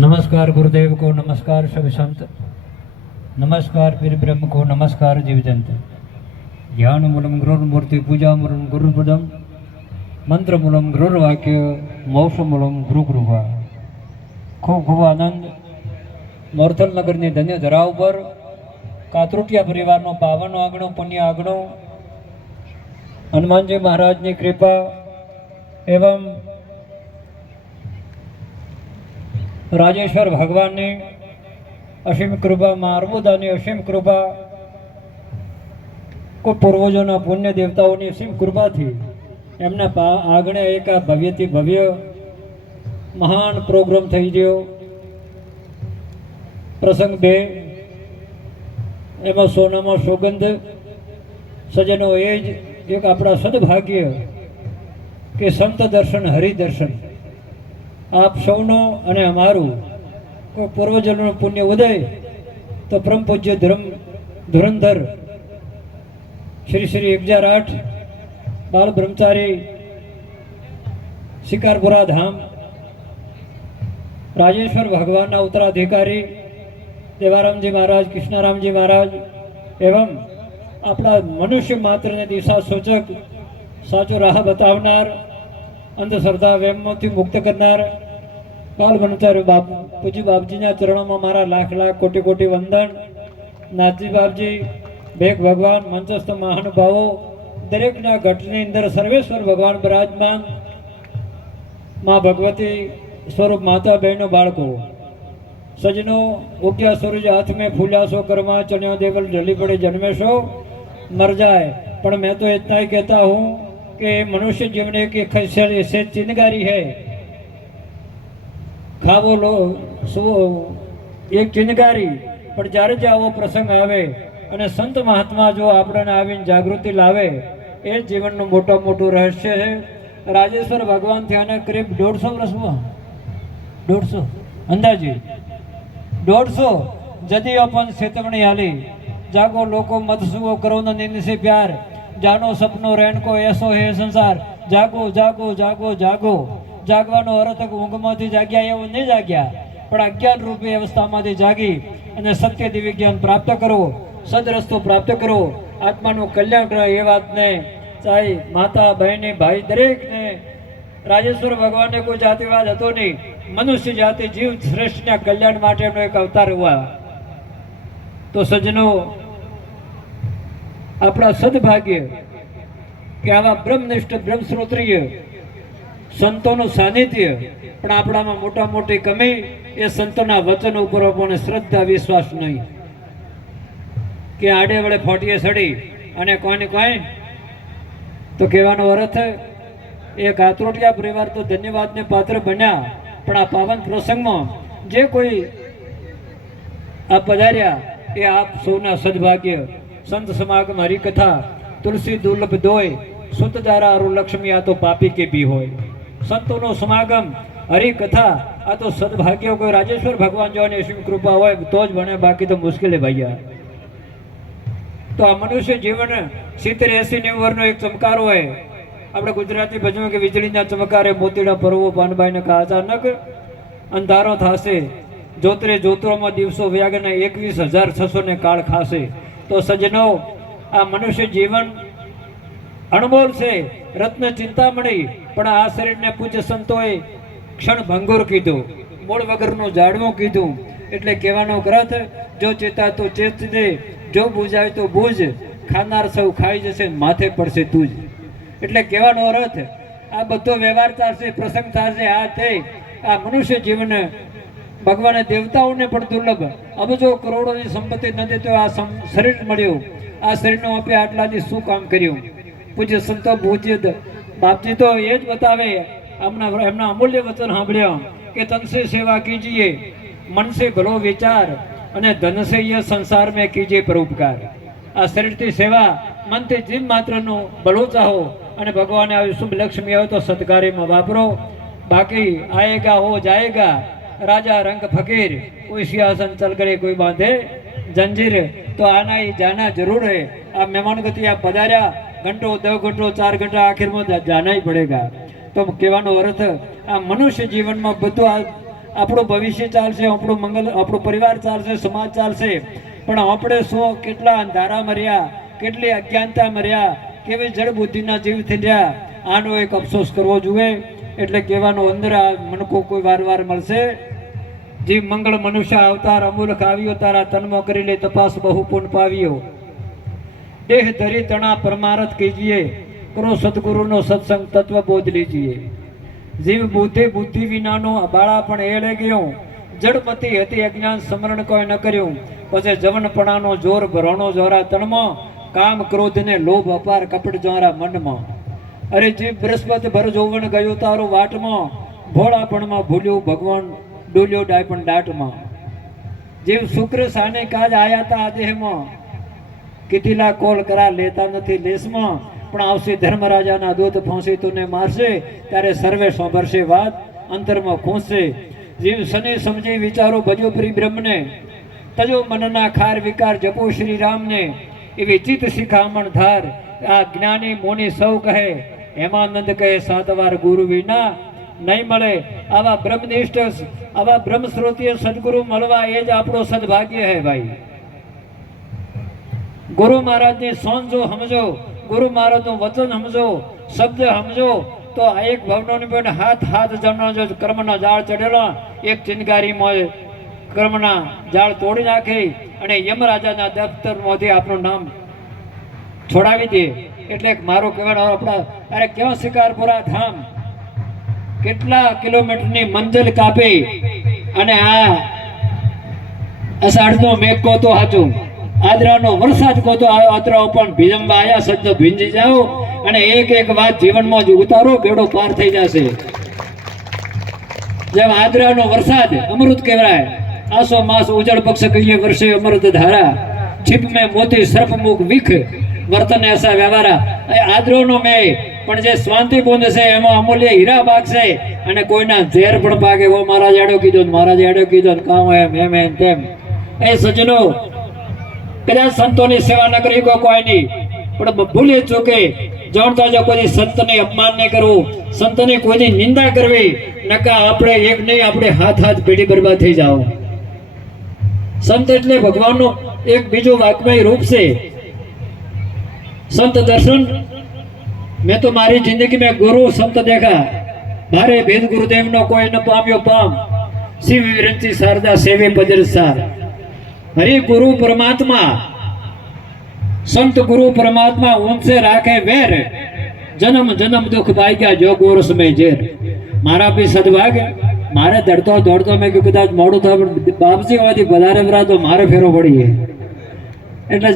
नमस्कार गुरुदेव को, नमस्कार सभी संत, नमस्कार पीर ब्रह्म को, नमस्कार जीव जंत। ध्यान मूलम गुरुर्मूर्ति, पूजा मूलम गुरुपदम, मंत्र मूलम गुरुर्वाक्य, मोक्ष मूलम गुरु कृपा। खूब खूब आनंद मोरथल नगરની ધન્ય ધરા ઉપર કાતરોટિયા પરિવારનો પાવન આંગણો, પુણ્ય આંગણો, હનુમાનજી મહારાજની કૃપા एवं राजेश्वर भगवान ने असीम कृपा, मार्बुदा ने असीम कृपा, को पूर्वजों पुण्य देवताओं की असीम कृपा थी एमना आगणे एक भव्यથી भव्य महान प्रोग्राम थई गयो। प्रसंग 2 एम सोनामा सौगंध सजनो एज एक अपना सद्भाग्य के संत दर्शन, हरि दर्शन आप सौनो अने अमारू कोई पूर्वजनों पुण्य उदय तो परम पूज्य धुरंधर श्री श्री 1008 बाल ब्रह्मचारी शिकारपुरा धाम राजेश्वर भगवान उत्तराधिकारी देवाराम जी महाराज, कृष्णाराम जी महाराज एवं अपना मनुष्य मात्र ने दिशा सूचक साचो राह बतावनार, अंधश्रद्धा वेमोथी मुक्त करनार बाल ब्रह्मचारी बाप पूज्य बापजी चरणों में मारा लाख लाख कोटि कोटि वंदन। नाथजी बापजी, भेग भगवान, मंचस्थ महानुभावों, दरेक ना घटनी अंदर सर्वेश्वर भगवान विराजमान, माँ भगवती स्वरूप माता बहनों बाळको सजनों, उग्या सूरज हाथ में फूल्या सो कर्मा, चण्यो देवल ढली पड़े जन्मे सो मर जाए। पर मैं तो इतना ही कहता हूँ कि मनुष्य जीवन एक ऐसे चिन्हगारी है, खावो लो सो एक चिन्हगारी, पर જ્યારે આવો પ્રસંગ આવે અને સંત મહાત્મા જો આપણને આવીને જાગૃતિ લાવે એ જીવનનું મોટું રહસ્ય છે। રાજેશ્વર ભગવાન થી અને કરીબ 150 વર્ષમાં 150 અંદાજે 150 જદી अपन ચેતવણી આલી, जागो लोको मत सुओ करो न निंद से प्यार, जानो सपनो रैन को ऐसो है संसार, जागो जागो जागो जागो। जागवानो अर्थ ઊંઘમાંથી જાગ્યા એવું નહીં જાગ્યા, પણ અજ્ઞાન રૂપી અવસ્થામાંથી જાગી અને સત્ય દિવ્ય જ્ઞાન પ્રાપ્ત કરો, સદરસ્તો પ્રાપ્ત કરો, આત્માનું કલ્યાણ કરે। એ વાતને ચાહે માતા બહેની ભાઈ દરેકને રાજેશ્વર ભગવાનને કોઈ જાતિવાદ હતો નહીં, મનુષ્ય જાતિ જીવ શ્રેષ્ઠના કલ્યાણ માટેનો એક અવતાર हुआ। तो सज्जनों, अपना सद्भाग्य कि आवा ब्रह्मनिष्ठ ब्रह्मश्रोत्रिय संतों सानिध्य, पण आपणामां मोटा मोटी कमी ए संतोना वचन उपर अपने श्रद्धा विश्वास नहीं कि आडे वड़े फोटिए सड़ी अने कोई कोई तो कहेवानो अर्थ ए कातरोटिया परिवार तो धन्यवाद ने पात्र बन्या, पण आ पावन प्रसंग में जे कोई आ पधार्या એ આપ સૌના સદભાગ્ય। સંત સમાગમ હરિકથા તુલસી દુર્લભ દોય, સુત દારા અરુ લક્ષ્મી આ તો પાપી કે બી હોય। સંતોનો સમાગમ હરિકથા આ તો સદભાગ્ય। કોઈ રાજેશ્વર ભગવાન જોવાની અસીમ કૃપા હોય તો જ ભણે, બાકી તો મુશ્કેલ ભૈયા। તો આ મનુષ્ય જીવન 70-80 વર્ષનો એક ચમકારો હોય। આપણે ગુજરાતી ભજમાં કે વીજળીના ચમકારે મોતીડા પરવો પાનબાઈને કા અચાનક અંધારો થાશે, जोतरे जोतरों में दिवसों व्यागने 21,600 ने काल खासे। तो सज्जनों, आ मनुष्य जीवन अणमोल से रत्न चिंतामणी, पण आ शरीर ने पूज्य संतोए क्षण भंगुर कीधु, मूळ वगरनु जाड़वुं कीधु। एटले कहेवानो ग्रंथ, जो चेता तो चेत दे, जो बुझाय तो बुझ, खानार सौ खाई जशे माथे पड़शे तुज। एटले कहेवानो अर्थ आ बधो व्यवहार थशे, प्रसंग थशे, आ ते आ मनुष्य जीवन भगवान देवताओं ने पण दुर्लभ अबजो करोड़ों की संपत्ति न देतो आ शरीर मळ्यो, आ शरीर नो आपे आटलाथी शुं काम कर्युं। पूज्य संतो पूज्य बापजी तो ये ज बतावे, एमना अमूल्य वचन सांभळ्या कि तन से सेवा कीजिए, मन से भलो विचार, अने धन से ये संसार में कीजिए परोपकार। आ शरीर थी सेवा, मन थी जीव मात्र नो भलो चाहो, अने भगवान आवी शुभ लक्ष्मी आवे तो सत्कार्य में वापरो, बाकी आएगा हो जाएगा। राजा रंग फकीर, कोई सिंहासन चल करे कोई बांधे जंजीर, तो आना ही जाना जरूर है। आप मेहमान गति आप पधार्या, घंटों 2 घंटों 4 घंटा आखिर में जाना ही पड़ेगा। तो कहवानो अर्थ आ मनुष्य जीवन में बधुं આપણું ભવિષ્ય ચાલશે, આપણું મંગલ, આપણો પરિવાર ચાલશે, સમાજ ચાલશે. પણ આપણે શું કેટલા અંધારા મર્યા, કેટલી અજ્ઞાનતા મર્યા, કેવી જળ બુદ્ધિના જીવ થઈ રહ્યા. આનો એક અફસોસ કરવો જોઈએ. એટલે કહેવાનો અંદર આ મનકો કોઈ વાર મળશે. જીવ મંગળ મનુષ્ય અવતાર અમૂલક આવ્યો, તારા તન્મો કરી લે તપાસ બહુ પુન પાવ્યો. દેહ ધરી તણા પરમારથ કીજીએ, કરો સદગુરુનો સત્સંગ તત્વ બોધ લીજીએ. જીવ બુદ્ધિ વિનાનો બાળા પણ એળે ગયો, જડમતી હતી અજ્ઞાન સ્મરણ કોઈ ન કર્યું. પછી જવનપણાનો જોર ભરોણો જોરા તણમાં, કામ ક્રોધ ને લોભ અપાર કપટ જોરા મનમાં. અરે જીવ બૃહસ્પતિ ભર જોવન ગયું તારું વાટમાં, ભોળાપણમાં ભૂલ્યું ભગવાન ડોલ્યો ડાયપણ દાટમાં. જીવ શુક્ર સાને કાજ આયા તા આ દેહમાં, કીધીલા કોલ કરા લેતા નથી લેસમાં. પણ આવશે ધર્મરાજાના દૂત ફોંસી તુને મારશે, ત્યારે સર્વે સાંભળશે વાત અંતરમાં ખૂંચશે. જીવ શનિ સમજી વિચારો ભજો પ્રિય બ્રહ્મને, તજો મનના ખાર વિકાર જપો શ્રી રામને. એવી ચિત્ત શિખામણ ધાર આ જ્ઞાની મોની સૌ કહે, હેમાનંદ કહે સાતવાર ગુરુ વિના નહીં મળે. આવા બ્રહ્મનિષ્ઠ, આવા બ્રહ્મ સ્રોતીય સદગુરુ મળવા એ જ આપણો સદભાગ્ય હે ભાઈ. ગુરુ મહારાજની સોન જો સમજો, ગુરુ મહારાજનું વચન સમજો, શબ્દ સમજો, તો આ એક ભવનો પણ હાથ જણનો જો કર્મનો જાળ ચડેલો, એક ચિનગારીમાં કર્મના જાળ તોડી નાખી અને યમરાજાના દફતરમાંથી આપણું નામ છોડાવી દે. એટલે મારું કહેવાનું આપણા અરે ક્યાં શિકારપુરા ધામ કેટલા કિલોમીટરની મંજિલ કાપી અને આ અષાઢનો મેઘ કહો તો સાચું, આદરાનો વરસાદ કહો તો આદરાઓ પણ ભીજંબા આયા સજ્જ ભીંજી જાઓ અને એક વાત જીવનમાં જ ઉતારો, બેડો પાર થઈ જશે. જેમ આદરાનો વરસાદ અમૃત કહેવાય, આસો માસ ઉજળ પક્ષ કહીએ વર્ષે અમૃત ધારા, છીપ મેં મોતી સર્પ મુખ વિખ વર્તન એસા વ્યવહારા. આદરોનો મેં પણ જે શાંતિ બુંદ છે એમાં અમૂલ્ય હીરા પાક છે અને કોઈના ઝેર પણ પાકે. ઓ મહારાજ એડો કીધો ને મહારાજ એડો કીધો ને કામ એમ તેમ. એ સજ્જનો કદાચ સંતોની સેવા ન કરી કોઈ નહીં, પણ ભૂલી ચૂકે જાણતા જો કોઈ સંતને અપમાન નહીં કરવું, સંતની કોઈની નિંદા કરવી, નકા આપણે એક નહીં આપણે હાથ પેઢી બરબાદ થઈ જાઓ. સંત એટલે ભગવાનનું એક બીજું વાક્મય રૂપ છે. संत दर्शन मैं तो मारी जिंदगी में गुरु संत देखा, मारे भेद गुरुदेव नो कोई न पाम्यो पाम, शिव विरंची शारदा सेवे पदर सार. हरि गुरु परमात्मा, संत गुरु परमात्मा उनसे राखे वेर, जन्म जन्म दुख पाई गया जो गोरस में जेर. मारा भी सदभाग्य, मारे दौड़तो में कदाच मोड़ू था, बापजी वादी बधारे भरा तो मारे फेरो पड़ी है. એટલે